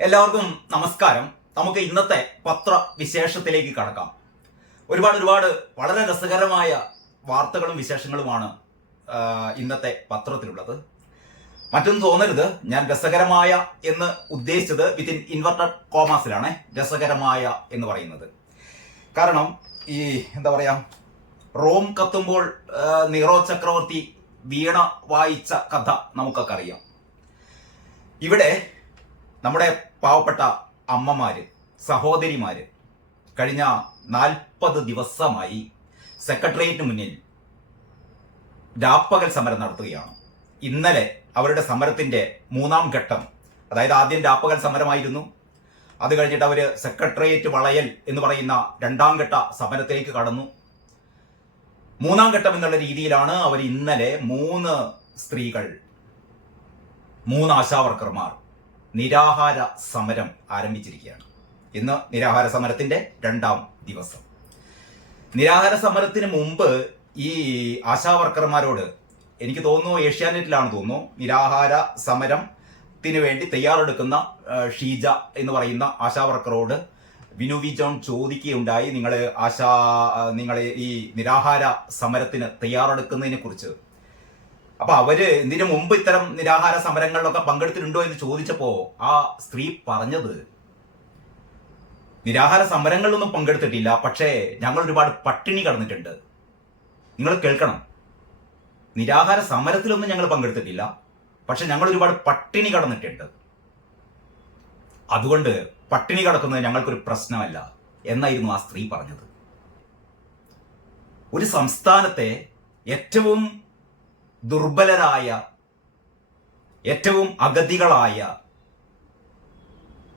എല്ലാവർക്കും നമസ്കാരം. നമുക്ക് ഇന്നത്തെ പത്ര വിശേഷത്തിലേക്ക് കടക്കാം. ഒരുപാട് ഒരുപാട് വളരെ രസകരമായ വാർത്തകളും വിശേഷങ്ങളുമാണ് ഇന്നത്തെ പത്രത്തിലുള്ളത്. മറ്റൊന്നും തോന്നരുത്. ഞാൻ രസകരമായ എന്ന് ഉദ്ദേശിച്ചത് വിത്തിൻ ഇൻവെർട്ടഡ് കോമാസിലാണ്. രസകരമായ എന്ന് പറയുന്നത്. കാരണം ഈ എന്താ പറയാ റോം കത്തുമ്പോൾ നീറോ ചക്രവർത്തി വീണ വായിച്ച കഥ നമുക്കൊക്കെ അറിയാം. ഇവിടെ നമ്മുടെ പാവപ്പെട്ട അമ്മമാര് സഹോദരിമാര് കഴിഞ്ഞ നാൽപ്പത് ദിവസമായി സെക്രട്ടേറിയറ്റിന് മുന്നിൽ രാപ്പകൽ സമരം നടത്തുകയാണ്. ഇന്നലെ അവരുടെ സമരത്തിന്റെ മൂന്നാം ഘട്ടം അതായത് ആദ്യം രാപ്പകൽ സമരമായിരുന്നു. അത് കഴിഞ്ഞിട്ട് അവർ സെക്രട്ടേറിയറ്റ് വളയൽ എന്ന് പറയുന്ന രണ്ടാം ഘട്ട സമരത്തിലേക്ക് കടന്നു. മൂന്നാം ഘട്ടം എന്നുള്ള രീതിയിലാണ് അവർ ഇന്നലെ മൂന്ന് സ്ത്രീകൾ മൂന്ന് ആശാവർക്കർമാർ നിരാഹാര സമരം ആരംഭിച്ചിരിക്കുകയാണ്. ഇന്ന് നിരാഹാര സമരത്തിന്റെ രണ്ടാം ദിവസം. നിരാഹാര സമരത്തിന് മുമ്പ് ഈ ആശാവർക്കർമാരോട് എനിക്ക് തോന്നുന്നു ഏഷ്യാനെറ്റിലാണ് തോന്നുന്നു നിരാഹാര സമരത്തിന് വേണ്ടി തയ്യാറെടുക്കുന്ന ഷീജ എന്ന് പറയുന്ന ആശാവർക്കറോട് വിനു വി ജോൺ ചോദിക്കുകയുണ്ടായി. നിങ്ങൾ ആശാ നിങ്ങൾ ഈ നിരാഹാര സമരത്തിന് തയ്യാറെടുക്കുന്നതിനെ കുറിച്ച് അപ്പൊ അവർ ഇതിനു മുമ്പ് ഇത്തരം നിരാഹാര സമരങ്ങളിലൊക്കെ പങ്കെടുത്തിട്ടുണ്ടോ എന്ന് ചോദിച്ചപ്പോ ആ സ്ത്രീ പറഞ്ഞത് നിരാഹാര സമരങ്ങളിലൊന്നും പങ്കെടുത്തിട്ടില്ല പക്ഷേ ഞങ്ങൾ ഒരുപാട് പട്ടിണി കടന്നിട്ടുണ്ട്. നിങ്ങൾ കേൾക്കണം. നിരാഹാര സമരത്തിലൊന്നും ഞങ്ങൾ പങ്കെടുത്തിട്ടില്ല പക്ഷെ ഞങ്ങൾ ഒരുപാട് പട്ടിണി കടന്നിട്ടുണ്ട്. അതുകൊണ്ട് പട്ടിണി കടക്കുന്നത് ഞങ്ങൾക്കൊരു പ്രശ്നമല്ല എന്നായിരുന്നു ആ സ്ത്രീ പറഞ്ഞത്. ഒരു സംസ്ഥാനത്തെ ഏറ്റവും ദുർബലരായ ഏറ്റവും അഗതികളായ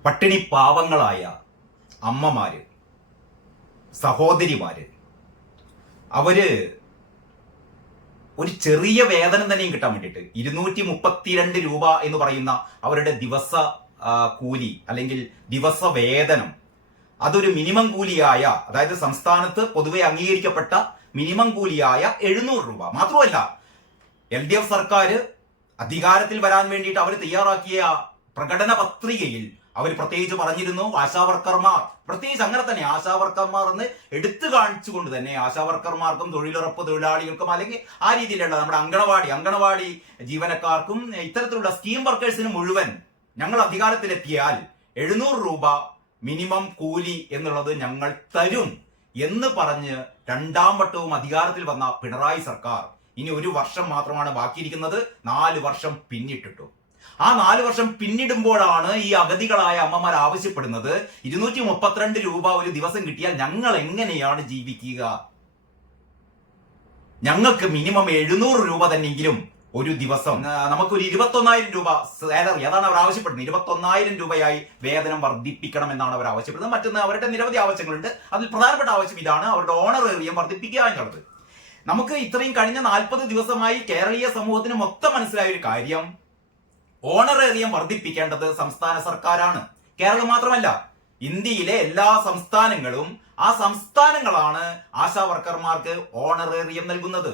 പട്ടിണി പാവങ്ങളായ അമ്മമാര് സഹോദരിമാര് അവർ ഒരു ചെറിയ വേതനം തന്നെയും കിട്ടാൻ വേണ്ടിയിട്ട് ഇരുന്നൂറ്റി മുപ്പത്തിരണ്ട് രൂപ എന്ന് പറയുന്ന അവരുടെ ദിവസ കൂലി അല്ലെങ്കിൽ ദിവസ വേതനം. അതൊരു മിനിമം കൂലിയായ അതായത് സംസ്ഥാനത്ത് പൊതുവെ അംഗീകരിക്കപ്പെട്ട മിനിമം കൂലിയായ എഴുന്നൂറ് രൂപ. മാത്രമല്ല എൽ ഡി എഫ് സർക്കാർ അധികാരത്തിൽ വരാൻ വേണ്ടിയിട്ട് അവർ തയ്യാറാക്കിയ പ്രകടന പത്രികയിൽ അവർ പ്രത്യേകിച്ച് പറഞ്ഞിരുന്നു ആശാവർക്കർമാർ പ്രത്യേകിച്ച് അങ്ങനെ തന്നെ ആശാവർക്കർമാർ എന്ന് എടുത്തു കാണിച്ചുകൊണ്ട് തന്നെ ആശാവർക്കർമാർക്കും തൊഴിലുറപ്പ് തൊഴിലാളികൾക്കും അല്ലെങ്കിൽ ആ രീതിയിലുള്ള നമ്മുടെ അങ്കണവാടി അങ്കണവാടി ജീവനക്കാർക്കും ഇത്തരത്തിലുള്ള സ്കീം വർക്കേഴ്സിന് മുഴുവൻ ഞങ്ങൾ അധികാരത്തിലെത്തിയാൽ എഴുന്നൂറ് രൂപ മിനിമം കൂലി എന്നുള്ളത് ഞങ്ങൾ തരും എന്ന് പറഞ്ഞ് രണ്ടാം വട്ടവും അധികാരത്തിൽ വന്ന പിണറായി സർക്കാർ ഇനി ഒരു വർഷം മാത്രമാണ് ബാക്കിയിരിക്കുന്നത്. നാല് വർഷം പിന്നിട്ടിട്ടു. ആ നാല് വർഷം പിന്നിടുമ്പോഴാണ് ഈ അഗതികളായ അമ്മമാർ ആവശ്യപ്പെടുന്നത്. ഇരുന്നൂറ്റി മുപ്പത്തിരണ്ട് രൂപ ഒരു ദിവസം കിട്ടിയാൽ ഞങ്ങൾ എങ്ങനെയാണ് ജീവിക്കുക? ഞങ്ങൾക്ക് മിനിമം എഴുന്നൂറ് രൂപ തന്നെങ്കിലും ഒരു ദിവസം. നമുക്ക് നമുക്കൊരു ഇരുപത്തൊന്നായിരം രൂപ സാലറി അതാണ് അവർ ആവശ്യപ്പെടുന്നത്? ഇരുപത്തൊന്നായിരം രൂപയായി വേതനം വർദ്ധിപ്പിക്കണം എന്നാണ് അവർ ആവശ്യപ്പെടുന്നത്. മറ്റൊന്ന് അവരുടെ നിരവധി ആവശ്യങ്ങളുണ്ട്. അതിൽ പ്രധാനപ്പെട്ട ആവശ്യം ഇതാണ് അവരുടെ ഓണറേറിയം വർദ്ധിപ്പിക്കുക എന്നുള്ളത്. നമുക്ക് ഇത്രയും കഴിഞ്ഞ നാൽപ്പത് ദിവസമായി കേരളീയ സമൂഹത്തിന് മൊത്തം മനസ്സിലായ ഒരു കാര്യം. ഓണറേറിയം വർദ്ധിപ്പിക്കേണ്ടത് സംസ്ഥാന സർക്കാരാണ്. കേരളം മാത്രമല്ല ഇന്ത്യയിലെ എല്ലാ സംസ്ഥാനങ്ങളും ആ സംസ്ഥാനങ്ങളാണ് ആശാ വർക്കർമാർക്ക് ഓണറേറിയം നൽകുന്നത്.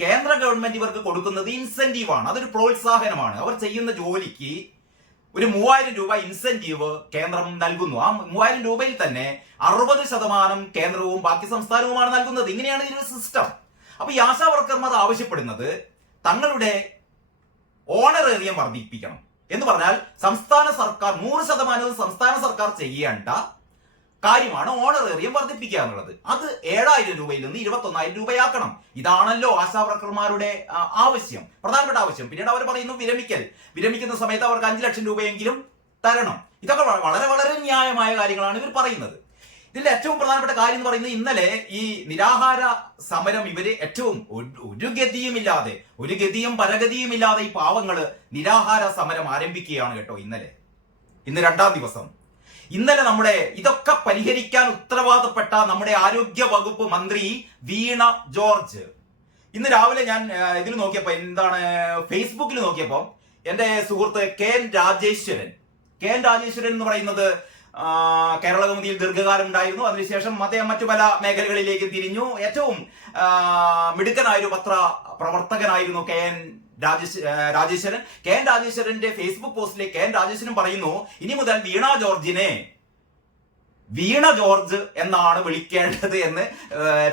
കേന്ദ്ര ഗവൺമെന്റ് ഇവർക്ക് കൊടുക്കുന്നത് ഇൻസെന്റീവ് ആണ്. അതൊരു പ്രോത്സാഹനമാണ്. അവർ ചെയ്യുന്ന ജോലിക്ക് ഒരു മൂവായിരം രൂപ ഇൻസെന്റീവ് കേന്ദ്രം നൽകുന്നു. ആ മൂവായിരം രൂപയിൽ തന്നെ അറുപത് ശതമാനം കേന്ദ്രവും ബാക്കി സംസ്ഥാനവുമാണ് നൽകുന്നത്. ഇങ്ങനെയാണ് ഇതിന്റെ സിസ്റ്റം അപ്പൊ ഈ ആശാ വർക്കർമാർ ആവശ്യപ്പെടുന്നത് തങ്ങളുടെ ഓണറേറിയം വർദ്ധിപ്പിക്കണം. എന്ന് പറഞ്ഞാൽ സംസ്ഥാന സർക്കാർ നൂറ് ശതമാനവും സംസ്ഥാന സർക്കാർ ചെയ്യേണ്ട കാര്യമാണ് ഓണറേറിയം വർദ്ധിപ്പിക്കുക എന്നുള്ളത്. അത് ഏഴായിരം രൂപയിൽ നിന്ന് ഇരുപത്തൊന്നായിരം രൂപയാക്കണം. ഇതാണല്ലോ ആശാവർക്കർമാരുടെ ആവശ്യം. പ്രധാനപ്പെട്ട ആവശ്യം. പിന്നീട് അവർ പറയുന്നു വിരമിക്കൽ. വിരമിക്കുന്ന സമയത്ത് അവർക്ക് അഞ്ചു ലക്ഷം രൂപയെങ്കിലും തരണം. ഇതൊക്കെ വളരെ വളരെ ന്യായമായ കാര്യങ്ങളാണ് ഇവർ പറയുന്നത്. ഇതിന്റെ ഏറ്റവും പ്രധാനപ്പെട്ട കാര്യം എന്ന് പറയുന്നത് ഇന്നലെ ഈ നിരാഹാര സമരം ഇവർ ഏറ്റവും ഒരു- ഗതിയും ഗതിയുമില്ലാതെ ഒരു ഗതിയും പരഗതിയും ഇല്ലാതെ ഈ പാവങ്ങൾ നിരാഹാര സമരം ആരംഭിക്കുകയാണ് കേട്ടോ ഇന്നലെ. ഇന്ന് രണ്ടാം ദിവസം. ഇന്നലെ നമ്മുടെ ഇതൊക്കെ പരിഹരിക്കാൻ ഉത്തരവാദപ്പെട്ട നമ്മുടെ ആരോഗ്യ വകുപ്പ് മന്ത്രി വീണ ജോർജ്. ഇന്ന് രാവിലെ ഞാൻ ഇതിൽ നോക്കിയപ്പോ എന്താണ് ഫേസ്ബുക്കിൽ നോക്കിയപ്പോ എന്റെ സുഹൃത്ത് K N Rajeshwaran. K N Rajeshwaran എന്ന് പറയുന്നത് കേരള കൗമുദിയിൽ ദീർഘകാലം ഉണ്ടായിരുന്നു അതിനുശേഷം അദ്ദേഹം മറ്റു പല മേഖലകളിലേക്ക് തിരിഞ്ഞു. ഏറ്റവും മിടുക്കനായ ഒരു പത്ര പ്രവർത്തകനായിരുന്നു K N Rajesh Rajeshwaran. K N രാജേശ്വരന്റെ Facebook പോസ്റ്റിലെ കെ എൻ രാജേശ്വരൻ പറയുന്നു ഇനി മുതൽ വീണ ജോർജിനെ വീണ ജോർജ് എന്നാണ് വിളിക്കേണ്ടത് എന്ന്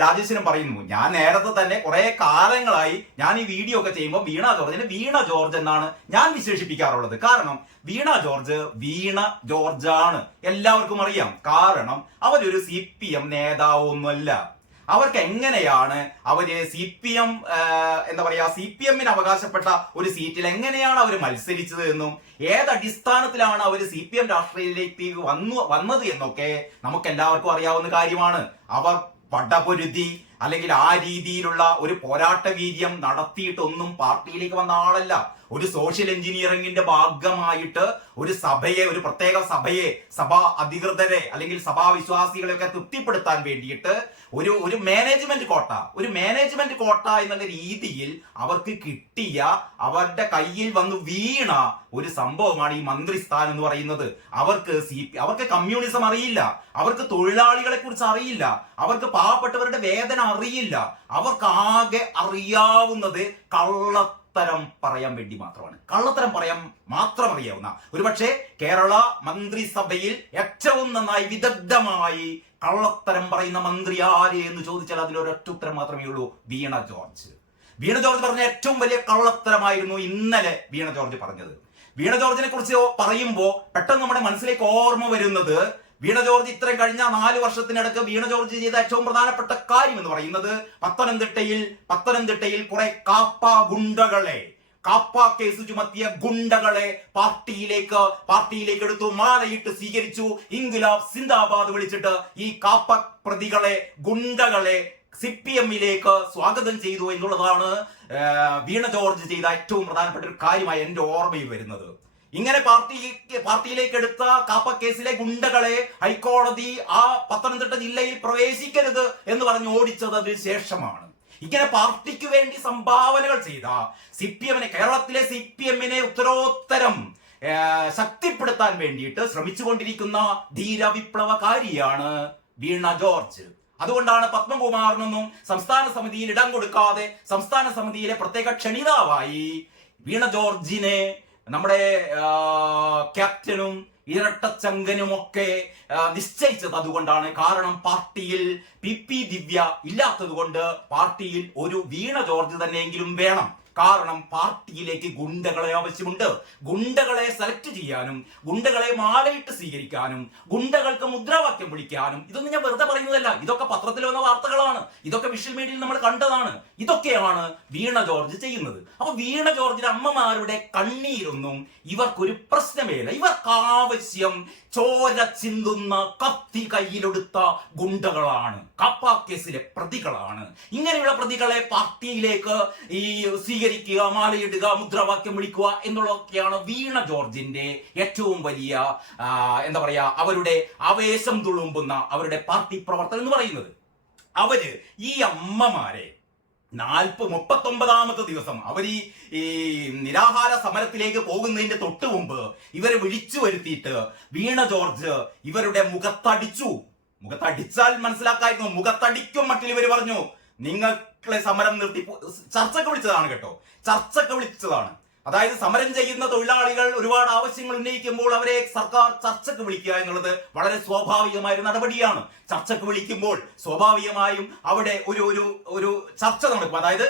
രാജേഷിനും പറയുന്നു. ഞാൻ നേരത്തെ തന്നെ കുറെ കാലങ്ങളായി ഞാൻ ഈ വീഡിയോ ഒക്കെ ചെയ്യുമ്പോൾ വീണ ജോർജിനെ വീണ ജോർജ് എന്നാണ് ഞാൻ വിശേഷിപ്പിക്കാറുള്ളത്. കാരണം വീണ ജോർജ് വീണ ജോർജാണ്. എല്ലാവർക്കും അറിയാം. കാരണം അവരൊരു സി പി എം നേതാവൊന്നുമല്ല. അവർക്ക് എങ്ങനെയാണ് അവർ സി പി എം എന്താ പറയാ സി പി എമ്മിന് അവകാശപ്പെട്ട ഒരു സീറ്റിൽ എങ്ങനെയാണ് അവർ മത്സരിച്ചത് എന്നും ഏത് അടിസ്ഥാനത്തിലാണ് അവർ സി പി എം രാഷ്ട്രീയത്തിലേക്ക് വന്നു വന്നത് എന്നൊക്കെ നമുക്ക് എല്ലാവർക്കും അറിയാവുന്ന കാര്യമാണ്. അവർ പടപൊരുതി അല്ലെങ്കിൽ ആ രീതിയിലുള്ള ഒരു പോരാട്ട വീര്യം നടത്തിയിട്ടൊന്നും പാർട്ടിയിലേക്ക് വന്ന ആളല്ല. ഒരു സോഷ്യൽ എഞ്ചിനീയറിംഗിന്റെ ഭാഗമായിട്ട് ഒരു സഭയെ ഒരു പ്രത്യേക സഭയെ സഭാ അധികൃതരെ അല്ലെങ്കിൽ സഭാ വിശ്വാസികളെയൊക്കെ തൃപ്തിപ്പെടുത്താൻ വേണ്ടിയിട്ട് ഒരു ഒരു മാനേജ്മെന്റ് കോട്ട. ഒരു മാനേജ്മെന്റ് കോട്ട എന്നുള്ള രീതിയിൽ അവർക്ക് കിട്ടിയ അവരുടെ കയ്യിൽ വന്ന് വീണ ഒരു സംഭവമാണ് ഈ മന്ത്രിസ്ഥാനം എന്ന് പറയുന്നത്. അവർക്ക് സി അവർക്ക് കമ്മ്യൂണിസം അറിയില്ല. അവർക്ക് തൊഴിലാളികളെ കുറിച്ച് അറിയില്ല. അവർക്ക് പാവപ്പെട്ടവരുടെ വേദന അറിയില്ല. അവർക്ക് ആകെ അറിയാവുന്നത് കള്ള കള്ളത്തരം പറയാൻ വേണ്ടി മാത്രമാണ്. കള്ളത്തരം പറയാൻ മാത്രം അറിയാവുന്ന. ഒരുപക്ഷെ കേരള മന്ത്രിസഭയിൽ ഏറ്റവും നന്നായി വിദഗ്ധമായി കള്ളത്തരം പറയുന്ന മന്ത്രി ആര് എന്ന് ചോദിച്ചാൽ അതിലൊരൊറ്റ ഉത്തരം മാത്രമേ ഉള്ളൂ. വീണ ജോർജ്. വീണ ജോർജ് പറഞ്ഞ ഏറ്റവും വലിയ കള്ളത്തരമായിരുന്നു ഇന്നലെ വീണ ജോർജ് പറഞ്ഞത്. വീണ ജോർജിനെ കുറിച്ച് പറയുമ്പോൾ പെട്ടെന്ന് നമ്മുടെ മനസ്സിലേക്ക് ഓർമ്മ വരുന്നത് വീണ ജോർജ് ഇത്രയും കഴിഞ്ഞ നാല് വർഷത്തിനിടക്ക് വീണ ജോർജ് ചെയ്ത ഏറ്റവും പ്രധാനപ്പെട്ട കാര്യം എന്ന് പറയുന്നത് പത്തനംതിട്ടയിൽ പത്തനംതിട്ടയിൽ കുറെ കാപ്പ ഗുണ്ടകളെ കാപ്പ കേസ് ചുമത്തിയ ഗുണ്ടകളെ പാർട്ടിയിലേക്ക് പാർട്ടിയിലേക്ക് എടുത്തു മാലയിട്ട് സ്വീകരിച്ചു ഇൻഗുലാബ് സിന്ദാബാദ് വിളിച്ചിട്ട് ഈ കാപ്പ പ്രതികളെ ഗുണ്ടകളെ സി പി എമ്മിലേക്ക് സ്വാഗതം ചെയ്തു എന്നുള്ളതാണ് വീണ ജോർജ് ചെയ്ത ഏറ്റവും പ്രധാനപ്പെട്ട ഒരു കാര്യമായി എന്റെ ഓർമ്മയിൽ വരുന്നത്. ഇങ്ങനെ പാർട്ടി പാർട്ടിയിലേക്ക് എടുത്ത കാപ്പ കേസിലെ ഗുണ്ടകളെ ഹൈക്കോടതി ആ പത്തനംതിട്ട ജില്ലയിൽ പ്രവേശിക്കരുത് എന്ന് പറഞ്ഞ് ഓടിച്ചത് അതിന് ശേഷമാണ്. ഇങ്ങനെ പാർട്ടിക്ക് വേണ്ടി സംഭാവനകൾ ചെയ്ത സി പി എമ്മിനെ കേരളത്തിലെ സി പി എമ്മിനെ ഉത്തരോത്തരം ശക്തിപ്പെടുത്താൻ വേണ്ടിയിട്ട് ശ്രമിച്ചുകൊണ്ടിരിക്കുന്ന ധീര വിപ്ലവകാരിയാണ് വീണ ജോർജ്. അതുകൊണ്ടാണ് പത്മകുമാറിനൊന്നും സംസ്ഥാന സമിതിയിൽ ഇടം കൊടുക്കാതെ സംസ്ഥാന സമിതിയിലെ പ്രത്യേക ക്ഷണിതാവായി വീണ ജോർജിനെ നമ്മുടെ ക്യാപ്റ്റനും ഇരട്ടച്ചങ്കനുമൊക്കെ നിശ്ചയിച്ചത് അതുകൊണ്ടാണ്. കാരണം പാർട്ടിയിൽ പി പി ദിവ്യ ഇല്ലാത്തത് കൊണ്ട് പാർട്ടിയിൽ ഒരു വീണ ജോർജ് തന്നെയെങ്കിലും വേണം. കാരണം പാർട്ടിയിലേക്ക് ഗുണ്ടകളെ ആവശ്യമുണ്ട്. ഗുണ്ടകളെ സെലക്ട് ചെയ്യാനും ഗുണ്ടകളെ മാലയിട്ട് സ്വീകരിക്കാനും ഗുണ്ടകൾക്ക് മുദ്രാവാക്യം വിളിക്കാനും. ഇതൊന്നും ഞാൻ വെറുതെ പറയുന്നതല്ല. ഇതൊക്കെ പത്രത്തിൽ വന്ന വാർത്തകളാണ്. ഇതൊക്കെ വിഷ്വൽ മീഡിയയിൽ നമ്മൾ കണ്ടതാണ്. ഇതൊക്കെയാണ് വീണ ജോർജ് ചെയ്യുന്നത്. അപ്പൊ വീണ ജോർജിന്റെ അമ്മമാരുടെ കണ്ണീരൊന്നും ഇവർക്കൊരു പ്രശ്നമേല ഇവർക്കാവശ്യം ചോര ചിന്തുന്ന കത്തി കയ്യിലെടുത്ത ഗുണ്ടകളാണ്. കപ്പ കേസിലെ പ്രതികളാണ്. ഇങ്ങനെയുള്ള പ്രതികളെ പാർട്ടിയിലേക്ക് ഈ സ്വീകരിക്കുക മാലയിടുക മുദ്രാവാക്യം വിളിക്കുക എന്നുള്ളതൊക്കെയാണ് വീണ ജോർജിന്റെ ഏറ്റവും വലിയ എന്താ പറയാ അവരുടെ ആവേശം തുളുമ്പുന്ന അവരുടെ പാർട്ടി പ്രവർത്തനം എന്ന് പറയുന്നത്. അവർ ഈ അമ്മമാരെ നാൽപ്പ മുപ്പത്തൊമ്പതാമത്തെ ദിവസം അവർ ഈ നിരാഹാര സമരത്തിലേക്ക് പോകുന്നതിന്റെ തൊട്ട് മുമ്പ് ഇവരെ വിളിച്ചു വരുത്തിയിട്ട് വീണ ജോർജ് ഇവരുടെ മുഖത്തടിച്ചു. മുഖത്തടിച്ചാൽ മനസ്സിലാക്കായിരുന്നു. മുഖത്തടിക്കും മട്ടിൽ പറഞ്ഞു നിങ്ങളെ സമരം നിർത്തി ചർച്ചക്ക് വിളിച്ചതാണ് കേട്ടോ. ചർച്ചക്ക് വിളിച്ചതാണ്. അതായത് സമരം ചെയ്യുന്ന തൊഴിലാളികൾ ഒരുപാട് ആവശ്യങ്ങൾ ഉന്നയിക്കുമ്പോൾ അവരെ സർക്കാർ ചർച്ചക്ക് വിളിക്കുക എന്നുള്ളത് വളരെ സ്വാഭാവികമായ ഒരു നടപടിയാണ്. ചർച്ചക്ക് വിളിക്കുമ്പോൾ സ്വാഭാവികമായും അവിടെ ഒരു ഒരു ഒരു ചർച്ച നടക്കും. അതായത്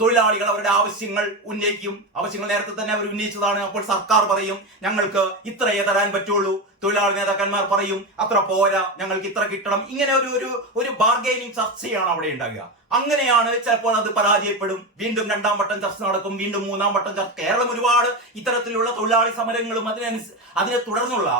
തൊഴിലാളികൾ അവരുടെ ആവശ്യങ്ങൾ ഉന്നയിക്കും. ആവശ്യങ്ങൾ നേരത്തെ തന്നെ അവർ ഉന്നയിച്ചതാണ്. അപ്പോൾ സർക്കാർ പറയും ഞങ്ങൾക്ക് ഇത്രയേ തരാൻ പറ്റുള്ളൂ. തൊഴിലാളി നേതാക്കന്മാർ പറയും അത്ര പോരാ ഞങ്ങൾക്ക് ഇത്ര കിട്ടണം. ഇങ്ങനെ ഒരു ഒരു ബാർഗൈനിങ് ചർച്ചയാണ് അവിടെ ഉണ്ടാകുക അങ്ങനെയാണ് ചിലപ്പോൾ അത് പരാജയപ്പെടും. വീണ്ടും രണ്ടാം വട്ടം ചർച്ച നടക്കും. വീണ്ടും മൂന്നാം വട്ടം ചർച്ച. കേരളം ഒരുപാട് ഇത്തരത്തിലുള്ള തൊഴിലാളി സമരങ്ങളും അതിനനുസ അതിനെ തുടർന്നുള്ള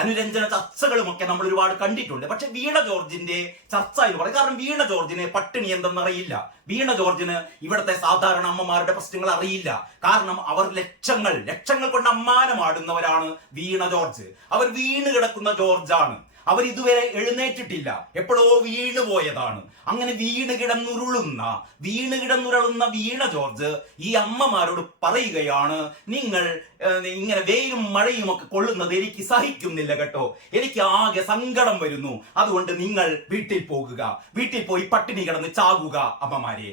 അനുരഞ്ജന ചർച്ചകളും ഒക്കെ നമ്മൾ ഒരുപാട് കണ്ടിട്ടുണ്ട്. പക്ഷെ വീണ ജോർജിന്റെ ചർച്ച എന്ന് പറയും. കാരണം വീണ ജോർജിന് പട്ടിണി എന്തെന്ന് അറിയില്ല. വീണ ജോർജിന് ഇവിടുത്തെ സാധാരണ അമ്മമാരുടെ പ്രശ്നങ്ങൾ അറിയില്ല. കാരണം അവർ ലക്ഷങ്ങൾ ലക്ഷങ്ങൾ കൊണ്ട് അമ്മാനമാടുന്നവരാണ് വീണ ജോർജ്. അവർ വീണ് കിടക്കുന്ന ജോർജാണ്. അവർ ഇതുവരെ എഴുന്നേറ്റിട്ടില്ല. എപ്പോഴോ വീണ് പോയതാണ്. അങ്ങനെ വീണ് കിടന്നുരുളുന്ന വീണ് കിടന്നുരുളുന്ന വീണ ജോർജ് ഈ അമ്മമാരോട് പറയുകയാണ് നിങ്ങൾ ഇങ്ങനെ വെയിലും മഴയും ഒക്കെ കൊള്ളുന്നത് എനിക്ക് സഹിക്കുന്നില്ല കേട്ടോ. എനിക്ക് ആകെ സങ്കടം വരുന്നു. അതുകൊണ്ട് നിങ്ങൾ വീട്ടിൽ പോകുക. വീട്ടിൽ പോയി പട്ടിണി കിടന്ന് ചാകുക അമ്മമാരെ.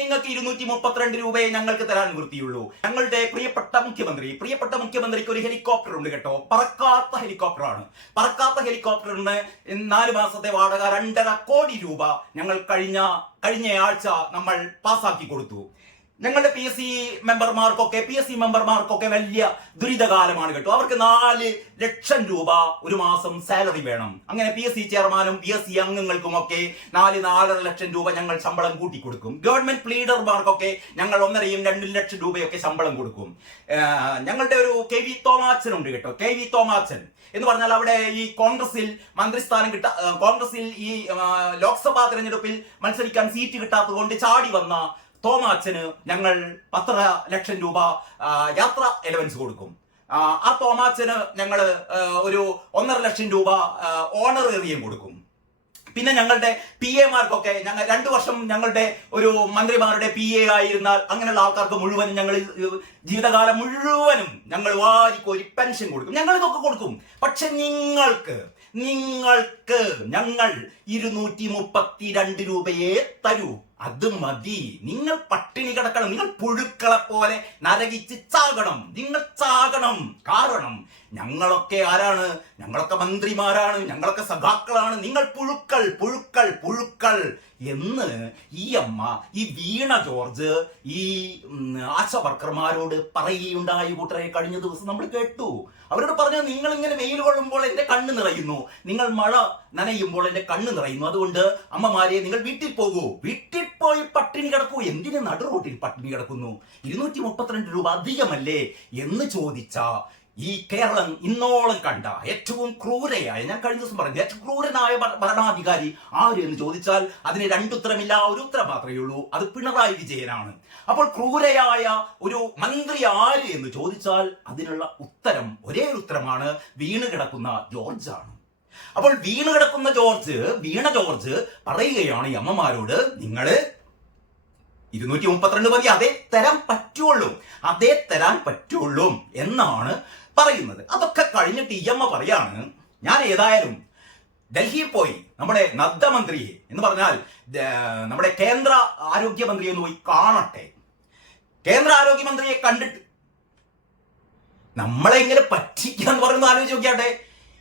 നിങ്ങൾക്ക് ഇരുന്നൂറ്റി മുപ്പത്തിരണ്ട് രൂപയെ ഞങ്ങൾക്ക് തരാൻ വൃത്തിയുള്ളൂ ഞങ്ങളുടെ പ്രിയപ്പെട്ട മുഖ്യമന്ത്രി പ്രിയപ്പെട്ട മുഖ്യമന്ത്രിക്ക് ഒരു ഹെലികോപ്റ്റർ ഉണ്ട് കേട്ടോ. പറക്കാത്ത ഹെലികോപ്റ്ററാണ്. പറക്കാത്ത ഹെലികോപ്റ്ററിന് നാല് മാസത്തെ വാടക രണ്ടര കോടി രൂപ ഞങ്ങൾ കഴിഞ്ഞ കഴിഞ്ഞ ആഴ്ച നമ്മൾ പാസാക്കി കൊടുത്തു. ഞങ്ങളുടെ പി എസ് സി മെമ്പർമാർക്കൊക്കെ പി എസ് സി മെമ്പർമാർക്കൊക്കെ വലിയ ദുരിതകാലമാണ് കേട്ടോ. അവർക്ക് നാല് ലക്ഷം രൂപ ഒരു മാസം സാലറി വേണം. അങ്ങനെ പി എസ് സി ചെയർമാനും പി എസ് സി അംഗങ്ങൾക്കുമൊക്കെ നാല് നാലര ലക്ഷം രൂപ ഞങ്ങൾ ശമ്പളം കൂട്ടി കൊടുക്കും ഗവൺമെന്റ് പ്ലീഡർമാർക്കൊക്കെ ഞങ്ങൾ ഒന്നരയും രണ്ടു ലക്ഷം രൂപയൊക്കെ ശമ്പളം കൊടുക്കും. ഞങ്ങളുടെ ഒരു കെ വി തോമാച്ചൻ ഉണ്ട് കേട്ടോ. K V Thomachan. എന്ന് പറഞ്ഞാൽ അവിടെ ഈ കോൺഗ്രസിൽ മന്ത്രിസ്ഥാനം കിട്ട കോൺഗ്രസിൽ ഈ ലോക്സഭാ തെരഞ്ഞെടുപ്പിൽ മത്സരിക്കാൻ സീറ്റ് കിട്ടാത്തത് കൊണ്ട് ചാടി വന്ന തോമാച്ചന് ഞങ്ങൾ പത്തര ലക്ഷം രൂപ യാത്ര എലവൻസ് കൊടുക്കും. ആ, തോമാച്ചന് ഞങ്ങൾ ഒരു ഒന്നര ലക്ഷം രൂപ ഓണർ ഓണറേറിയം കൊടുക്കും. പിന്നെ ഞങ്ങളുടെ പി എമാർക്കൊക്കെ ഞങ്ങൾ രണ്ടു വർഷം ഞങ്ങളുടെ ഒരു മന്ത്രിമാരുടെ പി എ ആയിരുന്നാൽ അങ്ങനെയുള്ള ആൾക്കാർക്ക് മുഴുവൻ ഞങ്ങൾ ജീവിതകാലം മുഴുവനും ഞങ്ങൾ വാരിക്കോരി പെൻഷൻ കൊടുക്കും. ഞങ്ങൾ ഇതൊക്കെ കൊടുക്കും. പക്ഷെ നിങ്ങൾക്ക് നിങ്ങൾക്ക് ഞങ്ങൾ ഇരുന്നൂറ്റി മുപ്പത്തിരണ്ട് രൂപയെ തരൂ. അത് മതി. നിങ്ങൾ പട്ടിണി കിടക്കണം. നിങ്ങൾ പുഴുക്കളെ പോലെ നരകിച്ച് ചാകണം. നിങ്ങൾ ചാകണം. കാരണം ഞങ്ങളൊക്കെ ആരാണ്? ഞങ്ങളൊക്കെ മന്ത്രിമാരാണ്. ഞങ്ങളൊക്കെ സഖാക്കളാണ്. നിങ്ങൾ പുഴുക്കൾ പുഴുക്കൾ പുഴുക്കൾ എന്ന് ഈ അമ്മ ഈ വീണ ജോർജ് ഈ ആശവർക്കർമാരോട് ആശ വർക്കർമാരോട് പറയുകയുണ്ടായി കൂട്ടരെ. കഴിഞ്ഞ ദിവസം നമ്മൾ കേട്ടു. അവരോട് പറഞ്ഞു നിങ്ങൾ ഇങ്ങനെ വെയിൽ കൊള്ളുമ്പോൾ എന്റെ കണ്ണ് നിറയുന്നു. നിങ്ങൾ മഴ നനയുമ്പോൾ എന്റെ കണ്ണ് നിറയുന്നു. അതുകൊണ്ട് അമ്മമാരെ നിങ്ങൾ വീട്ടിൽ പോകൂ. വീട്ടിൽ പോയി പട്ടിണി കിടക്കൂ. എന്തിനു നടു റോട്ടിൽ പട്ടിണി കിടക്കുന്നു? ഇരുന്നൂറ്റി മുപ്പത്തിരണ്ട് രൂപ അധികമല്ലേ എന്ന് ചോദിച്ച ഈ കേരളം ഇന്നോളം കണ്ട ഏറ്റവും ക്രൂരയായ ഞാൻ കഴിഞ്ഞ ദിവസം പറഞ്ഞു ഏറ്റവും ക്രൂരനായ ഭരണാധികാരി ആര് എന്ന് ചോദിച്ചാൽ അതിന് രണ്ടുത്തരമില്ല ഒരു ഉത്തരം മാത്രമേ ഉള്ളൂ. അത് പിണറായി വിജയനാണ്. അപ്പോൾ ക്രൂരയായ ഒരു മന്ത്രി ആര് എന്ന് ചോദിച്ചാൽ അതിനുള്ള ഉത്തരം ഒരേ ഉത്തരമാണ് വീണ് കിടക്കുന്ന ജോർജ് ആണ്. അപ്പോൾ വീണ് കിടക്കുന്ന ജോർജ് വീണ ജോർജ് പറയുകയാണ് ഈ അമ്മമാരോട് നിങ്ങൾ ഇരുന്നൂറ്റി മുപ്പത്തിരണ്ട് മതി. അതേ തരാൻ പറ്റുള്ളൂ. അതേ തരാൻ പറ്റുള്ളൂ എന്നാണ് പറയുന്നത്. അതൊക്കെ കഴിഞ്ഞിട്ട് ഈ അമ്മ പറയാണ് ഞാൻ ഏതായാലും ഡൽഹിയിൽ പോയി നമ്മുടെ നദ്ദ മന്ത്രിയെ എന്ന് പറഞ്ഞാൽ നമ്മുടെ കേന്ദ്ര ആരോഗ്യമന്ത്രിയെ പോയി കാണട്ടെ. കേന്ദ്ര ആരോഗ്യമന്ത്രിയെ കണ്ടിട്ട് നമ്മളെ എങ്ങനെ പറ്റിക്കാന്ന് പറയുന്നത് ആലോചിച്ച് നോക്കിയാട്ടെ.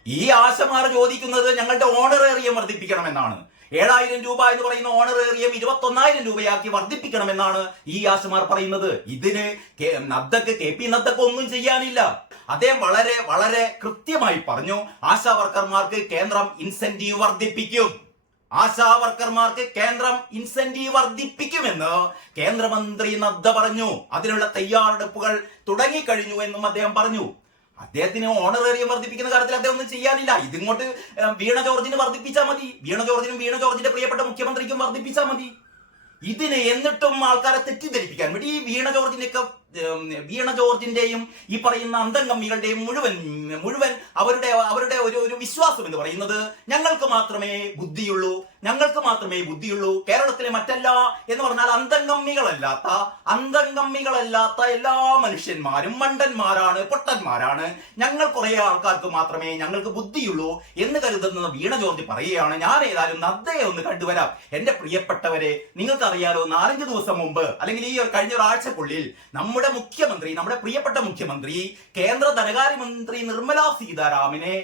ഈ ആശമാർ ചോദിക്കുന്നത് ഞങ്ങളുടെ ഓണറേറിയം വർദ്ധിപ്പിക്കണമെന്നാണ്. ഏഴായിരം രൂപ എന്ന് പറയുന്ന ഓണറേറിയം ഇരുപത്തൊന്നായിരം രൂപയാക്കി വർദ്ധിപ്പിക്കണമെന്നാണ് ഈ ആശുമാർ പറയുന്നത്. ഇതിന് നദ്ദക്ക് കെ പി നദ്ദക്ക് ഒന്നും ചെയ്യാനില്ല. അദ്ദേഹം വളരെ വളരെ കൃത്യമായി പറഞ്ഞു ആശാ വർക്കർമാർക്ക് കേന്ദ്രം ഇൻസെന്റീവ് വർദ്ധിപ്പിക്കും. ആശാ വർക്കർമാർക്ക് കേന്ദ്രം ഇൻസെന്റീവ് വർദ്ധിപ്പിക്കുമെന്ന് കേന്ദ്രമന്ത്രി നദ്ദ പറഞ്ഞു. അതിനുള്ള തയ്യാറെടുപ്പുകൾ തുടങ്ങിക്കഴിഞ്ഞു എന്നും അദ്ദേഹം പറഞ്ഞു. അദ്ദേഹത്തിന് ഓണറേറിയം വർദ്ധിപ്പിക്കുന്ന കാര്യത്തിൽ അദ്ദേഹം ഒന്നും ചെയ്യാനില്ല. ഇതിങ്ങോട്ട് വീണ ജോർജിന് വർദ്ധിപ്പിച്ചാൽ മതി. വീണ ജോർജിനും വീണ ജോർജിന്റെ പ്രിയപ്പെട്ട മുഖ്യമന്ത്രിക്കും വർദ്ധിപ്പിച്ചാൽ മതി. ഇതിനെ എന്നിട്ടും ആൾക്കാരെ തെറ്റിദ്ധരിപ്പിക്കാൻ വേണ്ടി ഈ വീണ ജോർജിനെയൊക്കെ വീണ ജോർജിന്റെയും ഈ പറയുന്ന അന്തംഗമ്മികളുടെയും മുഴുവൻ മുഴുവൻ അവരുടെ അവരുടെ ഒരു ഒരു വിശ്വാസം എന്ന് പറയുന്നത് ഞങ്ങൾക്ക് മാത്രമേ ബുദ്ധിയുള്ളൂ ഞങ്ങൾക്ക് മാത്രമേ ബുദ്ധിയുള്ളൂ. കേരളത്തിലെ മറ്റല്ല എന്ന് പറഞ്ഞാൽ അന്തംഗമ്മികളല്ലാത്ത അന്തംഗമ്മികളല്ലാത്ത എല്ലാ മനുഷ്യന്മാരും മണ്ടന്മാരാണ് പൊട്ടന്മാരാണ്. ഞങ്ങൾ കുറെ ആൾക്കാർക്ക് മാത്രമേ ഞങ്ങൾക്ക് ബുദ്ധിയുള്ളൂ എന്ന് കരുതുന്ന വീണ ജോർജ് പറയുകയാണ് ഞാൻ ഏതായാലും നദ്ദയെ ഒന്ന് കണ്ടുവരാം. എന്റെ പ്രിയപ്പെട്ടവരെ നിങ്ങൾക്കറിയാലോ നാലഞ്ച് ദിവസം മുമ്പ് അല്ലെങ്കിൽ ഈ ഒരു കഴിഞ്ഞ ഒരാഴ്ചക്കുള്ളിൽ നമ്മുടെ മുഖ്യമന്ത്രി നമ്മുടെ പ്രിയപ്പെട്ട മുഖ്യമന്ത്രി കേന്ദ്ര ധനകാര്യമന്ത്രി നിർമ്മലാ സീതാരാമനെ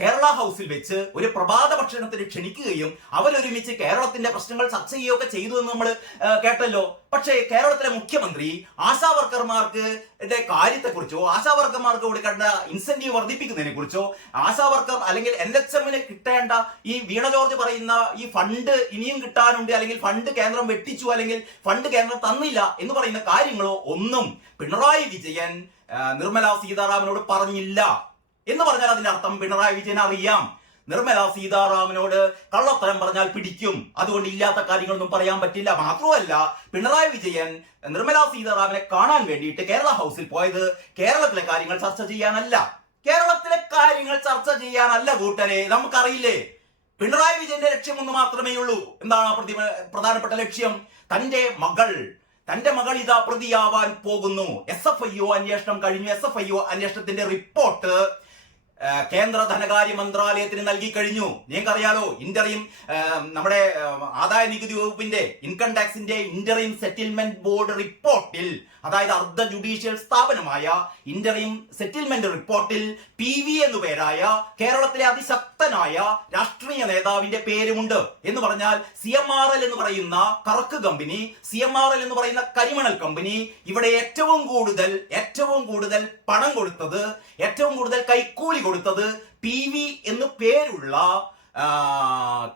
കേരള ഹൗസിൽ വെച്ച് ഒരു പ്രഭാത ഭക്ഷണത്തിന് ക്ഷണിക്കുകയും അവരൊരുമിച്ച് കേരളത്തിന്റെ പ്രശ്നങ്ങൾ ചർച്ച ചെയ്യുകയൊക്കെ ചെയ്തു എന്ന് നമ്മൾ കേട്ടല്ലോ. പക്ഷേ കേരളത്തിലെ മുഖ്യമന്ത്രി ആശാ വർക്കർമാർക്ക് കാര്യത്തെക്കുറിച്ചോ ആശാ വർക്കർമാർക്ക് കൊടുക്കേണ്ട ഇൻസെന്റീവ് വർദ്ധിപ്പിക്കുന്നതിനെ കുറിച്ചോ ആശാ വർക്കർ അല്ലെങ്കിൽ എൻ എച്ച് എമ്മിന് കിട്ടേണ്ട ഈ വീണ ജോർജ് പറയുന്ന ഈ ഫണ്ട് ഇനിയും കിട്ടാനുണ്ട് അല്ലെങ്കിൽ ഫണ്ട് കേന്ദ്രം വെട്ടിച്ചു അല്ലെങ്കിൽ ഫണ്ട് കേന്ദ്രം തന്നില്ല എന്ന് പറയുന്ന കാര്യങ്ങളോ ഒന്നും പിണറായി വിജയൻ നിർമ്മല സീതാറാമനോട് പറഞ്ഞില്ല. എന്ന് പറഞ്ഞാൽ അതിന്റെ അർത്ഥം പിണറായി വിജയൻ അറിയാം. നിർമ്മല സീതാറാമനോട് കള്ളത്തരം പറഞ്ഞാൽ പിടിക്കും. അതുകൊണ്ട് ഇല്ലാത്ത കാര്യങ്ങളൊന്നും പറയാൻ പറ്റില്ല. മാത്രമല്ല പിണറായി വിജയൻ നിർമ്മല സീതാറാമനെ കാണാൻ വേണ്ടിയിട്ട് കേരള ഹൗസിൽ പോയത് കേരളത്തിലെ കാര്യങ്ങൾ ചർച്ച ചെയ്യാനല്ല. കേരളത്തിലെ കാര്യങ്ങൾ ചർച്ച ചെയ്യാനല്ല കൂട്ടരെ. നമുക്കറിയില്ലേ? പിണറായി വിജയന്റെ ലക്ഷ്യം ഒന്ന് മാത്രമേ ഉള്ളൂ. എന്താണ് പ്രധാനപ്പെട്ട ലക്ഷ്യം? തന്റെ മകൾ. തന്റെ മകൾ ഇതാ പ്രതിയാവാൻ പോകുന്നു. എസ് എഫ് ഐ ഒ അന്വേഷണം കഴിഞ്ഞു. എസ് എഫ് ഐ ഒ അന്വേഷണത്തിന്റെ റിപ്പോർട്ട് കേന്ദ്ര ധനകാര്യ മന്ത്രാലയത്തിന് നൽകി കഴിഞ്ഞു. നിങ്ങൾക്കറിയാലോ ഇന്ററിം ആ, നമ്മുടെ ആദായ നികുതി വകുപ്പിന്റെ ഇൻകം ടാക്സിന്റെ ഇന്ററിം സെറ്റിൽമെന്റ് ബോർഡ് റിപ്പോർട്ടിൽ അതായത് അർദ്ധ ജുഡീഷ്യൽ സ്ഥാപനമായ ഇന്ററിം സെറ്റിൽമെന്റ് റിപ്പോർട്ടിൽ പി വി എന്നു പേരായ കേരളത്തിലെ അതിശക്തനായ രാഷ്ട്രീയ നേതാവിന്റെ പേരുമുണ്ട്. എന്ന് പറഞ്ഞാൽ സി എം ആർ എൽ എന്ന് പറയുന്ന കറക്ക് company C M R L എന്ന് പറയുന്ന കരിമണൽ കമ്പനി ഇവിടെ ഏറ്റവും കൂടുതൽ ഏറ്റവും കൂടുതൽ പണം കൊടുത്തത് ഏറ്റവും കൂടുതൽ കൈക്കൂലി കൊടുത്തത് പി വി എന്ന് പേരുള്ള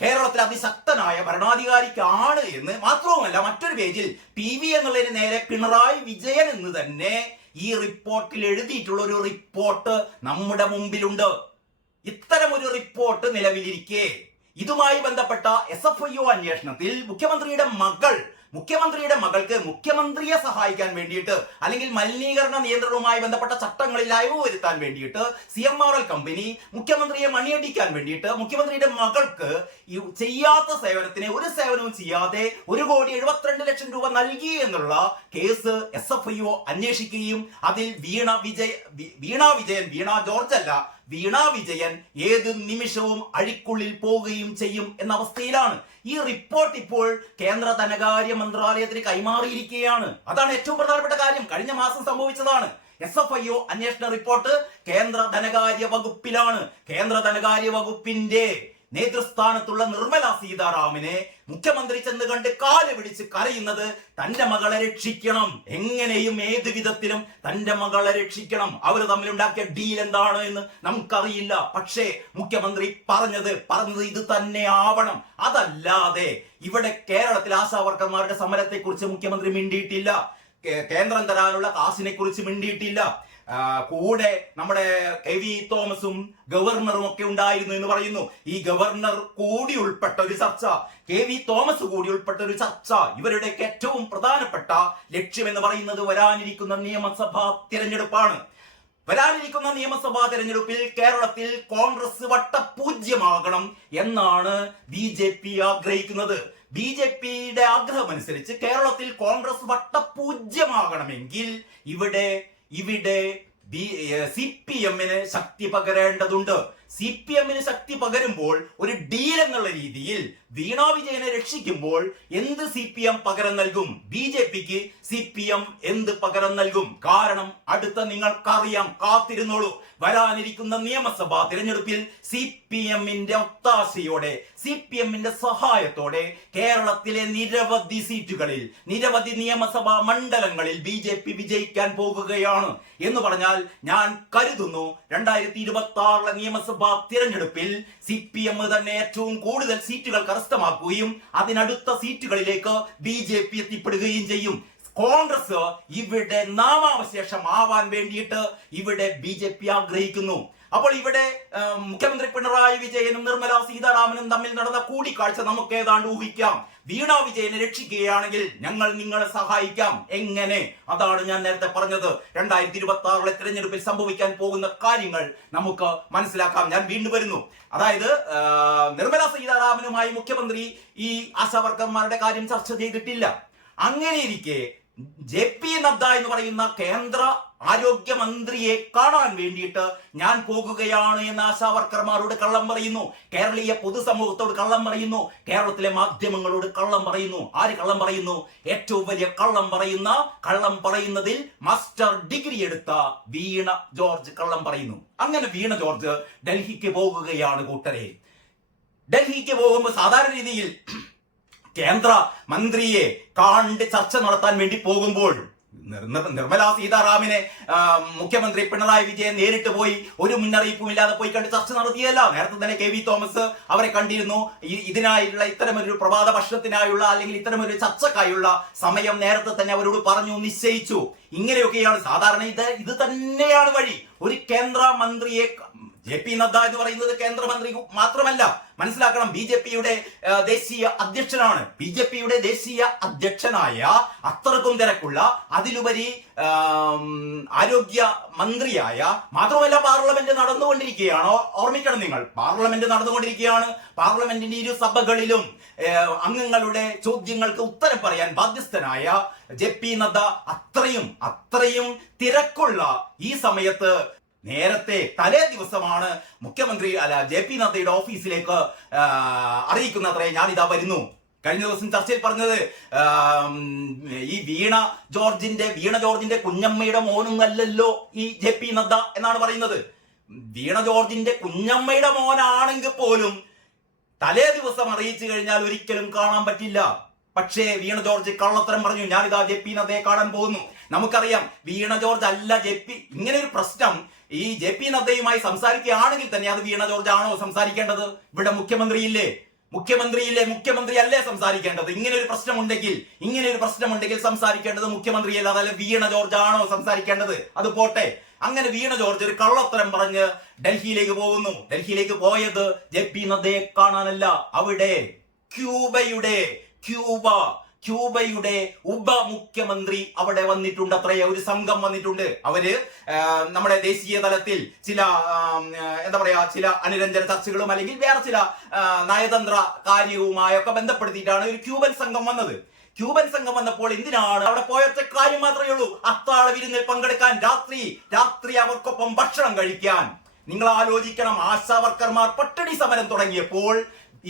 കേരളത്തിലെ അതിശക്തനായ ഭരണാധികാരിക്കാണ് എന്ന് മാത്രവുമല്ല മറ്റൊരു പേജിൽ പി വി എന്നുള്ളതിന് നേരെ പിണറായി വിജയൻ എന്ന് തന്നെ ഈ റിപ്പോർട്ടിൽ എഴുതിയിട്ടുള്ള ഒരു റിപ്പോർട്ട് നമ്മുടെ മുമ്പിലുണ്ട്. ഇത്തരം ഒരു റിപ്പോർട്ട് നിലവിലിരിക്കെ. ഇതുമായി ബന്ധപ്പെട്ട എസ് എഫ് ഐ ഒ അന്വേഷണത്തിൽ മുഖ്യമന്ത്രിയുടെ മകൾ മുഖ്യമന്ത്രിയുടെ മകൾക്ക് മുഖ്യമന്ത്രിയെ സഹായിക്കാൻ വേണ്ടിയിട്ട് അല്ലെങ്കിൽ മലിനീകരണ നിയന്ത്രണവുമായി ബന്ധപ്പെട്ട ചട്ടങ്ങളിൽ അയവ് വരുത്താൻ വേണ്ടിയിട്ട് C M R L company മുഖ്യമന്ത്രിയെ മണിയടിക്കാൻ വേണ്ടിയിട്ട് മുഖ്യമന്ത്രിയുടെ മകൾക്ക് ചെയ്യാത്ത സേവനത്തിന് ഒരു സേവനവും ചെയ്യാതെ ഒരു കോടി എഴുപത്തിരണ്ട് ലക്ഷം രൂപ നൽകി എന്നുള്ള case S F I O അന്വേഷിക്കുകയും അതിൽ വീണ വിജയ് വീണ വിജയൻ വീണ ജോർജ് അല്ല വീണ വിജയൻ ഏത് നിമിഷവും അഴിക്കുള്ളിൽ പോവുകയും ചെയ്യും എന്ന അവസ്ഥയിലാണ്. ഈ റിപ്പോർട്ട് ഇപ്പോൾ കേന്ദ്ര ധനകാര്യ മന്ത്രാലയത്തിന് കൈമാറിയിരിക്കുകയാണ്. അതാണ് ഏറ്റവും പ്രധാനപ്പെട്ട കാര്യം. കഴിഞ്ഞ മാസം സംഭവിച്ചതാണ്. എസ് എഫ് ഐ ഒ അന്വേഷണ റിപ്പോർട്ട് കേന്ദ്ര ധനകാര്യ വകുപ്പിലാണ്. കേന്ദ്ര ധനകാര്യ വകുപ്പിന്റെ നേതൃസ്ഥാനത്തുള്ള നിർമ്മല സീതാറാമിനെ മുഖ്യമന്ത്രി ചെന്ന് കണ്ട് കാൽ പിടിച്ച് കരയുന്നത് തന്റെ മകളെ രക്ഷിക്കണം. എങ്ങനെയും ഏത് വിധത്തിലും തന്റെ മകളെ രക്ഷിക്കണം. അവർ തമ്മിലുണ്ടാക്കിയ ഡീൽ എന്താണ് എന്ന് നമുക്കറിയില്ല. പക്ഷേ മുഖ്യമന്ത്രി പറഞ്ഞത് പറഞ്ഞത് ഇത് തന്നെ ആവണം. അതല്ലാതെ ഇവിടെ കേരളത്തിൽ ആശാവർക്കന്മാരുടെ സമരത്തെ കുറിച്ച് മുഖ്യമന്ത്രി മിണ്ടിയിട്ടില്ല. കേന്ദ്രം തരാനുള്ള കാശിനെ കുറിച്ച് മിണ്ടിയിട്ടില്ല. കൂടെ നമ്മുടെ കെ വി തോമസും ഗവർണറും ഒക്കെ ഉണ്ടായിരുന്നു എന്ന് പറയുന്നു. ഈ ഗവർണർ കൂടി ഉൾപ്പെട്ട ഒരു ചർച്ച കെ വി തോമസ് കൂടി ഉൾപ്പെട്ട ഒരു ചർച്ച ഇവരുടെ ഏറ്റവും പ്രധാനപ്പെട്ട ലക്ഷ്യം എന്ന് പറയുന്നത് വരാനിരിക്കുന്ന നിയമസഭാ തിരഞ്ഞെടുപ്പാണ്. വരാനിരിക്കുന്ന നിയമസഭാ തെരഞ്ഞെടുപ്പിൽ കേരളത്തിൽ കോൺഗ്രസ് വട്ടപൂജ്യമാകണം എന്നാണ് ബി ജെ പി ആഗ്രഹിക്കുന്നത്. ബി ജെ പിയുടെ ആഗ്രഹമനുസരിച്ച് കേരളത്തിൽ കോൺഗ്രസ് വട്ടപൂജ്യമാകണമെങ്കിൽ ഇവിടെ ഇവിടെ സി പി എമ്മിന് ശക്തി പകരേണ്ടതുണ്ട്. സി പി എമ്മിന് ശക്തി പകരുമ്പോൾ ഒരു ഡീൽ എന്നുള്ള രീതിയിൽ വീണ വിജയനെ രക്ഷിക്കുമ്പോൾ എന്ത് സി പി എം പകരം നൽകും? ബി ജെ പിക്ക് സി പി എം എന്ത് പകരം നൽകും? കാരണം അടുത്ത നിങ്ങൾക്കറിയാം കാത്തിരുന്നോളൂ. വരാനിരിക്കുന്ന നിയമസഭാ തിരഞ്ഞെടുപ്പിൽ സി പി എമ്മിന്റെ ഒത്താശയോടെ സി പി എമ്മിന്റെ സഹായത്തോടെ കേരളത്തിലെ നിരവധി സീറ്റുകളിൽ നിരവധി നിയമസഭാ മണ്ഡലങ്ങളിൽ ബി ജെ പി വിജയിക്കാൻ പോകുകയാണ്. എന്ന് പറഞ്ഞാൽ ഞാൻ കരുതുന്നു രണ്ടായിരത്തി ഇരുപത്തി ആറിലെ നിയമസഭാ തിരഞ്ഞെടുപ്പിൽ സി പി എം തന്നെ ഏറ്റവും കൂടുതൽ സീറ്റുകൾ കരസ്ഥമാക്കുകയും അതിനടുത്ത സീറ്റുകളിലേക്ക് ബി ജെ പി എത്തിപ്പെടുകയും ചെയ്യും. കോൺഗ്രസ് ഇവിടെ നാമാവശേഷം ആവാൻ വേണ്ടിയിട്ട് ഇവിടെ ബി ജെ പി ആഗ്രഹിക്കുന്നു. അപ്പോൾ ഇവിടെ മുഖ്യമന്ത്രി പിണറായി വിജയനും നിർമ്മല സീതാരാമനും തമ്മിൽ നടന്ന കൂടിക്കാഴ്ച നമുക്ക് ഏതാണ്ട് ഊഹിക്കാം. വീണ വിജയനെ രക്ഷിക്കുകയാണെങ്കിൽ ഞങ്ങൾ നിങ്ങളെ സഹായിക്കാം. എങ്ങനെ? അതാണ് ഞാൻ നേരത്തെ പറഞ്ഞത്. രണ്ടായിരത്തി ഇരുപത്തി ആറിലെ തിരഞ്ഞെടുപ്പിൽ സംഭവിക്കാൻ പോകുന്ന കാര്യങ്ങൾ നമുക്ക് മനസ്സിലാക്കാം. ഞാൻ വീണ്ടും വരുന്നു. അതായത് നിർമ്മല സീതാരാമനുമായി മുഖ്യമന്ത്രി ഈ ആശാവർക്കന്മാരുടെ കാര്യം ചർച്ച ചെയ്തിട്ടില്ല. അങ്ങനെയിരിക്കെ ജെ പി നദ്ദ എന്ന് പറയുന്ന കേന്ദ്ര ആരോഗ്യമന്ത്രിയെ കാണാൻ വേണ്ടിയിട്ട് ഞാൻ പോകുകയാണ് എന്ന് ആശാവർക്കർമാരോട് കള്ളം പറയുന്നു. കേരളീയ പൊതുസമൂഹത്തോട് കള്ളം പറയുന്നു. കേരളത്തിലെ മാധ്യമങ്ങളോട് കള്ളം പറയുന്നു. ആര് കള്ളം പറയുന്നു? ഏറ്റവും വലിയ കള്ളം പറയുന്ന കള്ളം പറയുന്നതിൽ മാസ്റ്റർ ഡിഗ്രി എടുത്ത വീണ ജോർജ് കള്ളം പറയുന്നു. അങ്ങനെ വീണ ജോർജ് ഡൽഹിക്ക് പോകുകയാണ് കൂട്ടരെ. ഡൽഹിക്ക് പോകുമ്പോൾ സാധാരണ രീതിയിൽ കേന്ദ്ര മന്ത്രിയെ കാണ്ട് ചർച്ച നടത്താൻ വേണ്ടി പോകുമ്പോൾ നിർമ്മല നിർ- നിർമ്മലാ സീതാറാമിനെ മുഖ്യമന്ത്രി പിണറായി വിജയൻ നേരിട്ട് പോയി ഒരു മുന്നറിയിപ്പും ഇല്ലാതെ പോയി കണ്ട് ചർച്ച നടത്തിയല്ല. നേരത്തെ തന്നെ കെ വി തോമസ് അവരെ കണ്ടിരുന്നു. ഇതിനായുള്ള ഇത്തരമൊരു പ്രഭാത ഭക്ഷണത്തിനായുള്ള അല്ലെങ്കിൽ ഇത്തരമൊരു ചർച്ചക്കായുള്ള സമയം നേരത്തെ തന്നെ അവരോട് പറഞ്ഞു നിശ്ചയിച്ചു. ഇങ്ങനെയൊക്കെയാണ് സാധാരണ ഇത് ഇത് തന്നെയാണ് വഴി. ഒരു കേന്ദ്ര മന്ത്രിയെ ജെ പി നദ്ദ എന്ന് പറയുന്നത് കേന്ദ്രമന്ത്രി മാത്രമല്ല മനസ്സിലാക്കണം ബി ജെ പിയുടെ ദേശീയ അധ്യക്ഷനാണ്. ബി ജെ പിയുടെ ദേശീയ അധ്യക്ഷനായ അത്രക്കും തിരക്കുള്ള അതിലുപരി ആരോഗ്യ മന്ത്രിയായ മാത്രമല്ല പാർലമെന്റ് നടന്നുകൊണ്ടിരിക്കുകയാണ്? ഓർമ്മിക്കണം നിങ്ങൾ പാർലമെന്റ് നടന്നുകൊണ്ടിരിക്കുകയാണ്. പാർലമെന്റിന്റെ ഇരു സഭകളിലും അംഗങ്ങളുടെ ചോദ്യങ്ങൾക്ക് ഉത്തരം പറയാൻ ബാധ്യസ്ഥനായ ജെ പി നദ്ദ അത്രയും അത്രയും തിരക്കുള്ള ഈ സമയത്ത് നേരത്തെ തലേ ദിവസമാണ് മുഖ്യമന്ത്രി അല്ല ജെ പി നദ്ദയുടെ ഓഫീസിലേക്ക് അറിയിക്കുന്നത്രേ ഞാൻ ഇതാ വരുന്നു. കഴിഞ്ഞ ദിവസം ചർച്ചയിൽ പറഞ്ഞത് ഈ വീണ ജോർജിന്റെ വീണ ജോർജിന്റെ കുഞ്ഞമ്മയുടെ മോനൊന്നല്ലല്ലോ ഈ ജെ പി നദ്ദ എന്നാണ് പറയുന്നത്. വീണ ജോർജിന്റെ കുഞ്ഞമ്മയുടെ മോനാണെങ്കിൽ പോലും തലേ ദിവസം അറിയിച്ചു കഴിഞ്ഞാൽ ഒരിക്കലും കാണാൻ പറ്റില്ല. പക്ഷേ വീണ ജോർജ് കള്ളത്തരം പറഞ്ഞു. ഞാനിതാ ജെ പി നദ്ദയെ കാണാൻ പോകുന്നു. നമുക്കറിയാം വീണ ജോർജ് അല്ല ജെ പി. ഇങ്ങനെ ഒരു പ്രശ്നം ഈ ജെ പി നദ്ദയുമായി സംസാരിക്കുകയാണെങ്കിൽ തന്നെ അത് വീണ ജോർജ് ആണോ സംസാരിക്കേണ്ടത്? ഇവിടെ മുഖ്യമന്ത്രിയില്ലേ? മുഖ്യമന്ത്രിയില്ലേ? മുഖ്യമന്ത്രി അല്ലേ സംസാരിക്കേണ്ടത്? ഇങ്ങനെ ഒരു പ്രശ്നമുണ്ടെങ്കിൽ ഇങ്ങനെ ഒരു പ്രശ്നമുണ്ടെങ്കിൽ സംസാരിക്കേണ്ടത് മുഖ്യമന്ത്രിയല്ല. അതല്ല വീണ ജോർജ് ആണോ സംസാരിക്കേണ്ടത്? അത് പോട്ടെ. അങ്ങനെ വീണ ജോർജ് ഒരു കള്ളത്തരം പറഞ്ഞ് ഡൽഹിയിലേക്ക് പോകുന്നു. ഡൽഹിയിലേക്ക് പോയത് ജെ പി നദ്ദയെ കാണാനല്ല. അവിടെ ക്യൂബയുടെ ക്യൂബ ക്യൂബയുടെ ഉപമുഖ്യമന്ത്രി അവിടെ വന്നിട്ടുണ്ട്. അത്രേ ഒരു സംഘം വന്നിട്ടുണ്ട്. അവർ നമ്മുടെ ദേശീയ തലത്തിൽ ചില എന്താ പറയാ ചില അനുരഞ്ജന ചർച്ചകളും അല്ലെങ്കിൽ വേറെ ചില നയതന്ത്ര നയതന്ത്ര കാര്യവുമായൊക്കെ ബന്ധപ്പെടുത്തിയിട്ടാണ് ഒരു ക്യൂബൻ സംഘം വന്നത്. ക്യൂബൻ സംഘം വന്നപ്പോൾ എന്തിനാണ് അവിടെ പോയൊറ്റ കാര്യം മാത്രമേ ഉള്ളൂ? അത്താഴ വിരുന്നിൽ പങ്കെടുക്കാൻ രാത്രി രാത്രി അവർക്കൊപ്പം ഭക്ഷണം കഴിക്കാൻ. നിങ്ങൾ ആലോചിക്കണം ആശാ വർക്കർമാർ പട്ടിണി സമരം തുടങ്ങിയപ്പോൾ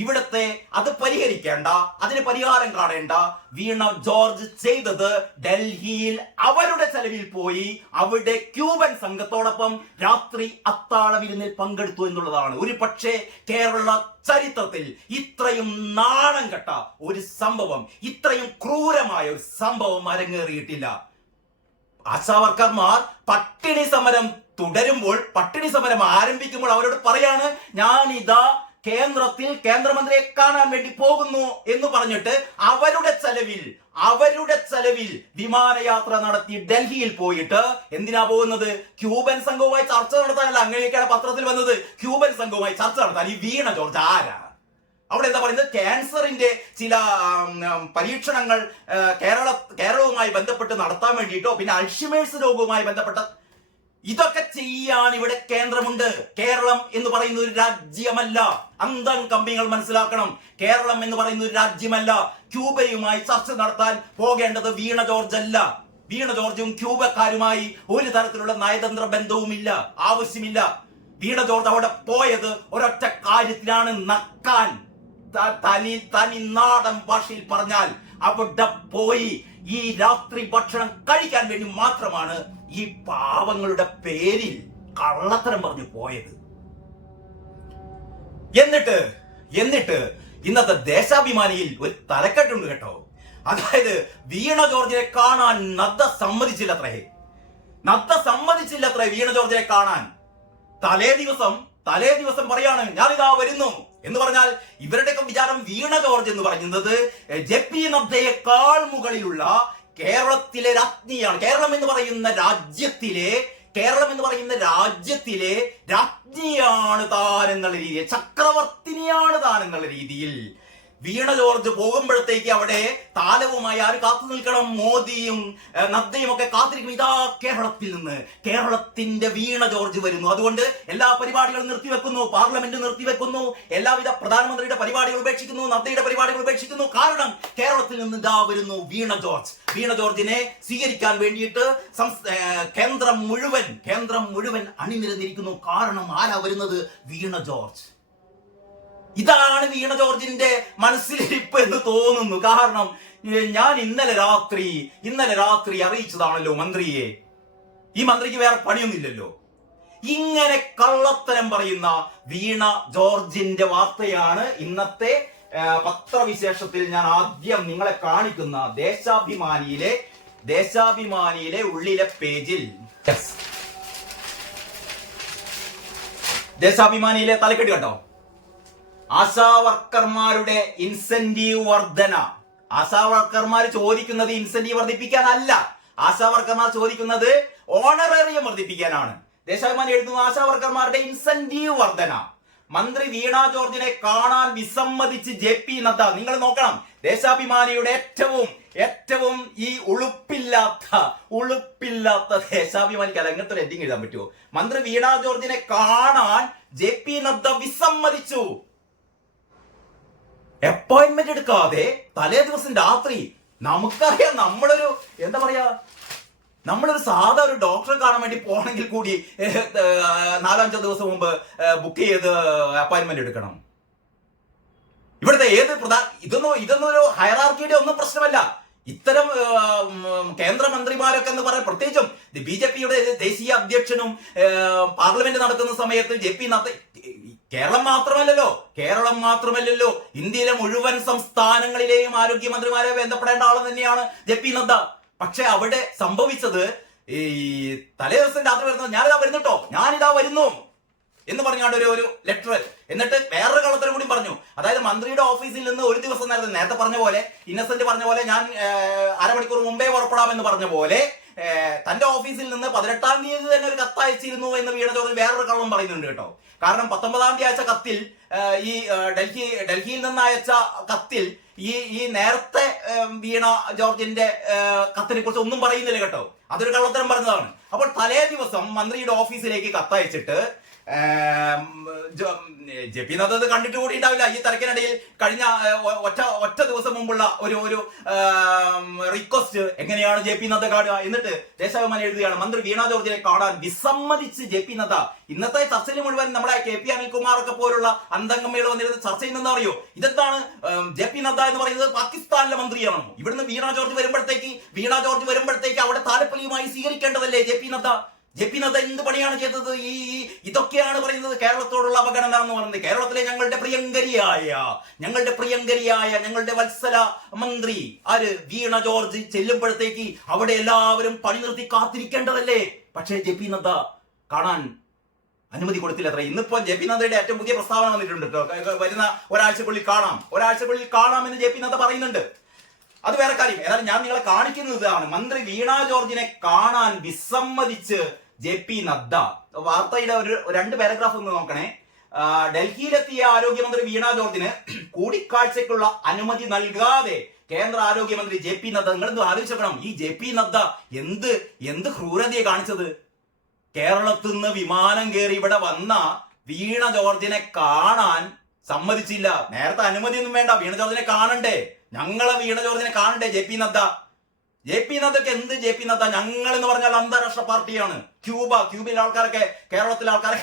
ഇവിടത്തെ അത് പരിഹരിക്കേണ്ട അതിന് പരിഹാരം കാണേണ്ട വീണ ജോർജ് ചെയ്തത് ഡൽഹിയിൽ അവരുടെ ചെലവിൽ പോയി അവിടെ ക്യൂബൻ സംഘത്തോടൊപ്പം രാത്രി അത്താഴ വിരുന്നിൽ പങ്കെടുത്തു എന്നുള്ളതാണ്. ഒരു പക്ഷേ കേരള ചരിത്രത്തിൽ ഇത്രയും നാണം കെട്ട ഒരു സംഭവം ഇത്രയും ക്രൂരമായ ഒരു സംഭവം അരങ്ങേറിയിട്ടില്ല. ആശാവർക്കർമാർ പട്ടിണി സമരം തുടരുമ്പോൾ പട്ടിണി സമരം ആരംഭിക്കുമ്പോൾ അവരോട് പറയാണ് ഞാൻ കേന്ദ്രത്തിൽ കേന്ദ്രമന്ത്രിയെ കാണാൻ വേണ്ടി പോകുന്നു എന്ന് പറഞ്ഞിട്ട് അവരുടെ ചെലവിൽ അവരുടെ ചെലവിൽ വിമാനയാത്ര നടത്തി ഡൽഹിയിൽ പോയിട്ട് എന്തിനാ പോകുന്നത്? ക്യൂബൻ സംഘവുമായി ചർച്ച നടത്താനല്ല അങ്ങനെയൊക്കെയാണ് പത്രത്തിൽ വന്നത്. ക്യൂബൻ സംഘവുമായി ചർച്ച നടത്താൻ ഈ വീണ ജോർജ് ആരാ? അവിടെ എന്താ പറയുന്നത്? ക്യാൻസറിന്റെ ചില പരീക്ഷണങ്ങൾ കേരള കേരളവുമായി ബന്ധപ്പെട്ട് നടത്താൻ വേണ്ടിയിട്ടോ പിന്നെ അൾഷിമേഴ്സ് രോഗവുമായി ബന്ധപ്പെട്ട ഇതൊക്കെ ചെയ്യാൻ ഇവിടെ കേന്ദ്രമുണ്ട്. കേരളം എന്ന് പറയുന്ന ഒരു രാജ്യമല്ല. അന്തം കമ്പികൾ മനസ്സിലാക്കണം. കേരളം എന്ന് പറയുന്ന ഒരു രാജ്യമല്ല. ക്യൂബയുമായി ചർച്ച നടത്താൻ പോകേണ്ടത് വീണ ജോർജ് അല്ല വീണ ജോർജും ക്യൂബക്കാരുമായി ഒരു തരത്തിലുള്ള നയതന്ത്ര ബന്ധവുമില്ല. ആവശ്യമില്ല. വീണ ജോർജ് അവിടെ പോയത് ഒരൊറ്റ കാര്യത്തിലാണ്. നക്കാൻ. തനി തനി നാടൻ ഭാഷയിൽ പറഞ്ഞാൽ അവിടെ പോയി. ഈ രാത്രി ഭക്ഷണം കഴിക്കാൻ വേണ്ടി മാത്രമാണ് ഈ പാവങ്ങളുടെ പേരിൽ കള്ളത്തരം പറഞ്ഞു പോയത്. എന്നിട്ട് എന്നിട്ട് ഇന്നത്തെ ദേശാഭിമാനിയിൽ ഒരു തലക്കെട്ടുണ്ട് കേട്ടോ. അതായത് വീണ ജോർജിനെ കാണാൻ നദ്ദ സമ്മതിച്ചില്ലത്രേ. നദ്ദ സമ്മതിച്ചില്ലത്രേ വീണ ജോർജിനെ കാണാൻ. തലേ ദിവസം തലേ ദിവസം പറയാണ് ഞാനിതാ വരുന്നു. എന്ന് പറഞ്ഞാൽ ഇവരുടെയൊക്കെ വിചാരം വീണ ജോർജ് എന്ന് പറയുന്നത് ജെ പി നദ്ദയെക്കാൾ മുകളിലുള്ള കേരളത്തിലെ രാജ്ഞിയാണ് കേരളം എന്ന് പറയുന്ന രാജ്യത്തിലെ കേരളം എന്ന് പറയുന്ന രാജ്യത്തിലെ രാജ്ഞിയാണ് താൻ എന്നുള്ള രീതിയിൽ ചക്രവർത്തിനിയാണ് താൻ എന്നുള്ള രീതിയിൽ. വീണ ജോർജ് പോകുമ്പോഴത്തേക്ക് അവിടെ താലവുമായി ആര് കാത്തു നിൽക്കണം? മോദിയും നദ്ദയും ഒക്കെ കാത്തിരിക്കും ഇതാ കേരളത്തിൽ നിന്ന്. കേരളത്തിന്റെ വീണ ജോർജ് വരുന്നു. അതുകൊണ്ട് എല്ലാ പരിപാടികളും നിർത്തിവെക്കുന്നു. പാർലമെന്റ് നിർത്തിവെക്കുന്നു. എല്ലാവിധ പ്രധാനമന്ത്രിയുടെ പരിപാടികൾ ഉപേക്ഷിക്കുന്നു. നദ്ദയുടെ പരിപാടികൾ ഉപേക്ഷിക്കുന്നു. കാരണം കേരളത്തിൽ നിന്ന് ഇതാ വരുന്നു വീണ ജോർജ്. വീണ ജോർജിനെ സ്വീകരിക്കാൻ വേണ്ടിയിട്ട് കേന്ദ്രം മുഴുവൻ കേന്ദ്രം മുഴുവൻ അണിനിരന്നിരിക്കുന്നു. കാരണം ആരാ വരുന്നത്? വീണ ജോർജ്. ഇതാണ് വീണ ജോർജിന്റെ മനസ്സിലിരിപ്പ് എന്ന് തോന്നുന്നു. കാരണം ഞാൻ ഇന്നലെ രാത്രി ഇന്നലെ രാത്രി അറിയിച്ചതാണല്ലോ മന്ത്രിയെ. ഈ മന്ത്രിക്ക് വേറെ പണിയൊന്നുമില്ലല്ലോ. ഇങ്ങനെ കള്ളത്തരം പറയുന്ന വീണ ജോർജിന്റെ വാർത്തയാണ് ഇന്നത്തെ പത്രവിശേഷത്തിൽ ഞാൻ ആദ്യം നിങ്ങളെ കാണിക്കുന്ന ദേശാഭിമാനിയിലെ ദേശാഭിമാനിയിലെ ഉള്ളിലെ പേജിൽ. ദേശാഭിമാനിയിലെ തലക്കെട്ട് കണ്ടോ? ആശാ വർക്കർമാരുടെ ഇൻസെന്റീവ് വർധന. ആശാവർക്കർമാർ ചോദിക്കുന്നത് ഇൻസെന്റീവ് വർദ്ധിപ്പിക്കാനല്ല ആശാവർക്കർമാർ ചോദിക്കുന്നത് ഓണറേറിയം വർദ്ധിപ്പിക്കാനാണ് ദേശാഭിമാനി എഴുതുന്നു ആശാവർക്കർമാരുടെ ഇൻസെന്റീവ് വർധന. മന്ത്രി വീണ ജോർജിനെ കാണാൻ വിസമ്മതിച്ച് ജെ പി നദ്ദ. നിങ്ങൾ നോക്കണം. ദേശാഭിമാനിയുടെ ഏറ്റവും ഏറ്റവും ഈ ഉളുപ്പില്ലാത്ത ഉളുപ്പില്ലാത്ത ദേശാഭിമാനിക്ക് അല്ല എങ്ങനത്തെ എഡിങ് എഴുതാൻ പറ്റുമോ? മന്ത്രി വീണ ജോർജിനെ കാണാൻ ജെ പി നദ്ദ വിസമ്മതിച്ചു. അപ്പോയിന്റ്മെന്റ് എടുക്കാതെ തലേ ദിവസം രാത്രി നമുക്കറിയാം നമ്മളൊരു എന്താ പറയാ നമ്മളൊരു സാധാ ഒരു ഡോക്ടറെ കാണാൻ വേണ്ടി പോകണമെങ്കിൽ കൂടി നാലഞ്ചോ ദിവസം മുമ്പ് ബുക്ക് ചെയ്ത് അപ്പോയിന്റ്മെന്റ് എടുക്കണം. ഇവിടുത്തെ ഏത് പ്രധാന ഇതൊന്നും ഇതൊന്നും ഒരു ഹയറാർക്കിയുടെ ഒന്നും പ്രശ്നമല്ല. ഇത്തരം കേന്ദ്രമന്ത്രിമാരൊക്കെ എന്ന് പറയാൻ പ്രത്യേകിച്ചും ബി ജെ പിയുടെ ദേശീയ അധ്യക്ഷനും പാർലമെന്റ് നടക്കുന്ന സമയത്ത് ജെ പി നദ്ദ കേരളം മാത്രമല്ലല്ലോ കേരളം മാത്രമല്ലല്ലോ ഇന്ത്യയിലെ മുഴുവൻ സംസ്ഥാനങ്ങളിലെയും ആരോഗ്യമന്ത്രിമാരെ ബന്ധപ്പെടേണ്ട ആൾ തന്നെയാണ് ജെ പി നദ്ദ. പക്ഷെ അവിടെ സംഭവിച്ചത് ഈ തലേ ദിവസം രാത്രി വരുന്നത് ഞാനിതാ വരുന്നുട്ടോ ഞാനിതാ വരുന്നു എന്ന് പറഞ്ഞാണ്ട് ഒരു ഒരു ലെറ്റർ എന്നിട്ട് വേറൊരു കള്ളത്തരം കൂടി പറഞ്ഞു. അതായത് മന്ത്രിയുടെ ഓഫീസിൽ നിന്ന് ഒരു ദിവസം നേരത്തെ നേരത്തെ പറഞ്ഞ പോലെ ഇന്നസെന്റ് പറഞ്ഞ പോലെ ഞാൻ അരമണിക്കൂർ മുമ്പേ പുറപ്പെടാമെന്ന് പറഞ്ഞ പോലെ തന്റെ ഓഫീസിൽ നിന്ന് പതിനെട്ടാം തീയതി തന്നെ ഒരു കത്ത് അയച്ചിരുന്നു എന്ന് വീണ ചോദ്യം വേറൊരു കള്ളം പറയുന്നുണ്ട് കേട്ടോ. കാരണം പത്തൊമ്പതാം തീയതി അയച്ച കത്തിൽ ഈ ഡൽഹി ഡൽഹിയിൽ നിന്ന് അയച്ച കത്തിൽ ഈ ഈ നേരത്തെ വീണ ജോർജിന്റെ കത്തിനെ കുറിച്ച് ഒന്നും പറയുന്നില്ല കേട്ടോ. അതൊരു കള്ളത്തരം പറഞ്ഞതാണ്. അപ്പോൾ തലേ ദിവസം മന്ത്രിയുടെ ഓഫീസിലേക്ക് കത്തയച്ചിട്ട് ഏം, ജെ പി നദ്ദ അത് കണ്ടിട്ട് കൂടി ഉണ്ടാവില്ല. ഈ തിരക്കിനിടയിൽ കഴിഞ്ഞ ഒറ്റ ഒറ്റ ദിവസം മുമ്പുള്ള ഒരു ഒരു റിക്വസ്റ്റ് എങ്ങനെയാണ് ജെ പി നദ്ദ കാണുക എന്നിട്ട് ദേശാഭിമാനി എഴുതുകയാണ്. മന്ത്രി വീണ ജോർജിനെ കാണാൻ വിസമ്മതിച്ച് ജെ പി നദ്ദ. ഇന്നത്തെ ചർച്ചയിൽ മുഴുവൻ നമ്മളെ കെ പി അനിൽകുമാർ ഒക്കെ പോലുള്ള അന്തംഗമ്മയിൽ വന്നിരുന്ന ചർച്ച ചെയ്യുന്നതെന്ന് അറിയോ? ഇതെന്താണ്? ജെ പി നദ്ദ എന്ന് പറയുന്നത് പാകിസ്ഥാനിലെ മന്ത്രിയാണ്. ഇവിടുന്ന് വീണ ജോർജ് വരുമ്പോഴത്തേക്ക് വീണ ജോർജ് വരുമ്പോഴത്തേക്ക് അവിടെ താലപ്പൊലിയുമായി സ്വീകരിക്കേണ്ടതല്ലേ J P Nadda? J P Nadda എന്ത് പണിയാണ് ചെയ്തത്? ഈ ഇതൊക്കെയാണ് പറയുന്നത് കേരളത്തോടുള്ള അപകടം എന്ന് പറയുന്നത് കേരളത്തിലെ ഞങ്ങളുടെ പ്രിയങ്കരിയായ ഞങ്ങളുടെ പ്രിയങ്കരിയായ ഞങ്ങളുടെ വത്സല മന്ത്രി ആര്? വീണ ജോർജ് ചെല്ലുമ്പോഴത്തേക്ക് അവിടെ എല്ലാവരും പണി നിർത്തി കാത്തിരിക്കേണ്ടതല്ലേ? പക്ഷേ ജെ പി നദ്ദ കാണാൻ അനുമതി കൊടുത്തില്ല അത്ര ഇന്നിപ്പോ ജെ പി നദ്ദയുടെ ഏറ്റവും പുതിയ പ്രസ്താവന വന്നിട്ടുണ്ട് കേട്ടോ. വരുന്ന ഒരാഴ്ചക്കുള്ളിൽ കാണാം. ഒരാഴ്ചക്കുള്ളിൽ കാണാം എന്ന് ജെ പി നദ്ദ പറയുന്നുണ്ട്. അത് വേറെ കാര്യം. ഏതായാലും ഞാൻ നിങ്ങളെ കാണിക്കുന്നത് ഇതാണ്. മന്ത്രി വീണ ജോർജിനെ കാണാൻ വിസമ്മതിച്ച് ജെ പി നദ്ദ. വാർത്തയുടെ ഒരു രണ്ട് പാരഗ്രാഫ് ഒന്ന് നോക്കണേ. ഡൽഹിയിലെത്തിയ ആരോഗ്യമന്ത്രി വീണ ജോർജിന് കൂടിക്കാഴ്ചയ്ക്കുള്ള അനുമതി നൽകാതെ കേന്ദ്ര ആരോഗ്യമന്ത്രി ജെ പി നദ്ദ. നിങ്ങളൊന്ന് ആലോചിക്കണം ഈ ജെ പി നദ്ദ എന്ത് എന്ത് ക്രൂരതയെ കാണിച്ചത്? കേരളത്തിൽ നിന്ന് വിമാനം കയറി ഇവിടെ വന്ന വീണ ജോർജിനെ കാണാൻ സമ്മതിച്ചില്ല. നേരത്തെ അനുമതിയൊന്നും വേണ്ട. വീണ ജോർജിനെ കാണണ്ടേ? ഞങ്ങളെ വീണ ജോർജിനെ കാണണ്ടേ J P Nadda? J P നദ്ദക്ക് എന്ത് ജെ പി നദ്ദ? ഞങ്ങൾ എന്ന് പറഞ്ഞാൽ അന്താരാഷ്ട്ര പാർട്ടിയാണ്. ക്യൂബ ക്യൂബയിലെ ആൾക്കാരൊക്കെ കേരളത്തിലെ ആൾക്കാരെ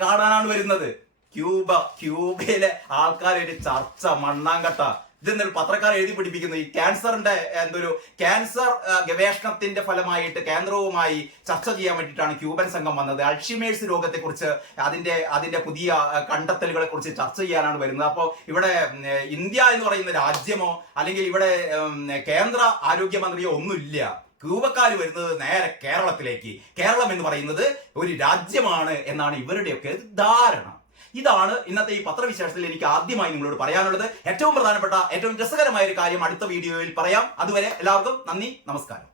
കാണാനാണ് വരുന്നത്. ക്യൂബ ക്യൂബയിലെ ആൾക്കാരൊരു ചർച്ച മണ്ണാങ്കട്ട. ഇതെന്നൊരു പത്രക്കാർ എഴുതി പിടിപ്പിക്കുന്നു ഈ ക്യാൻസറിന്റെ എന്തൊരു ക്യാൻസർ ഗവേഷണത്തിന്റെ ഫലമായിട്ട് കേന്ദ്രവുമായി ചർച്ച ചെയ്യാൻ വേണ്ടിയിട്ടാണ് ക്യൂബൻ സംഘം വന്നത്. അൾഷിമേഴ്സ് രോഗത്തെക്കുറിച്ച് അതിന്റെ അതിന്റെ പുതിയ കണ്ടെത്തലുകളെ കുറിച്ച് ചർച്ച ചെയ്യാനാണ് വരുന്നത്. അപ്പോൾ ഇവിടെ ഇന്ത്യ എന്ന് പറയുന്ന രാജ്യമോ അല്ലെങ്കിൽ ഇവിടെ കേന്ദ്ര ആരോഗ്യമന്ത്രിയോ ഒന്നുമില്ല. ക്യൂബക്കാർ വരുന്നത് നേരെ കേരളത്തിലേക്ക്. കേരളം എന്ന് പറയുന്നത് ഒരു രാജ്യമാണ് എന്നാണ് ഇവരുടെയൊക്കെ ധാരണ. ഇതാണ് ഇന്നത്തെ ഈ പത്രവിശേഷത്തിൽ എനിക്ക് ആദ്യമായി നിങ്ങളോട് പറയാനുള്ളത്. ഏറ്റവും പ്രധാനപ്പെട്ട ഏറ്റവും രസകരമായ ഒരു കാര്യം അടുത്ത വീഡിയോയിൽ പറയാം. അതുവരെ എല്ലാവർക്കും നന്ദി നമസ്കാരം.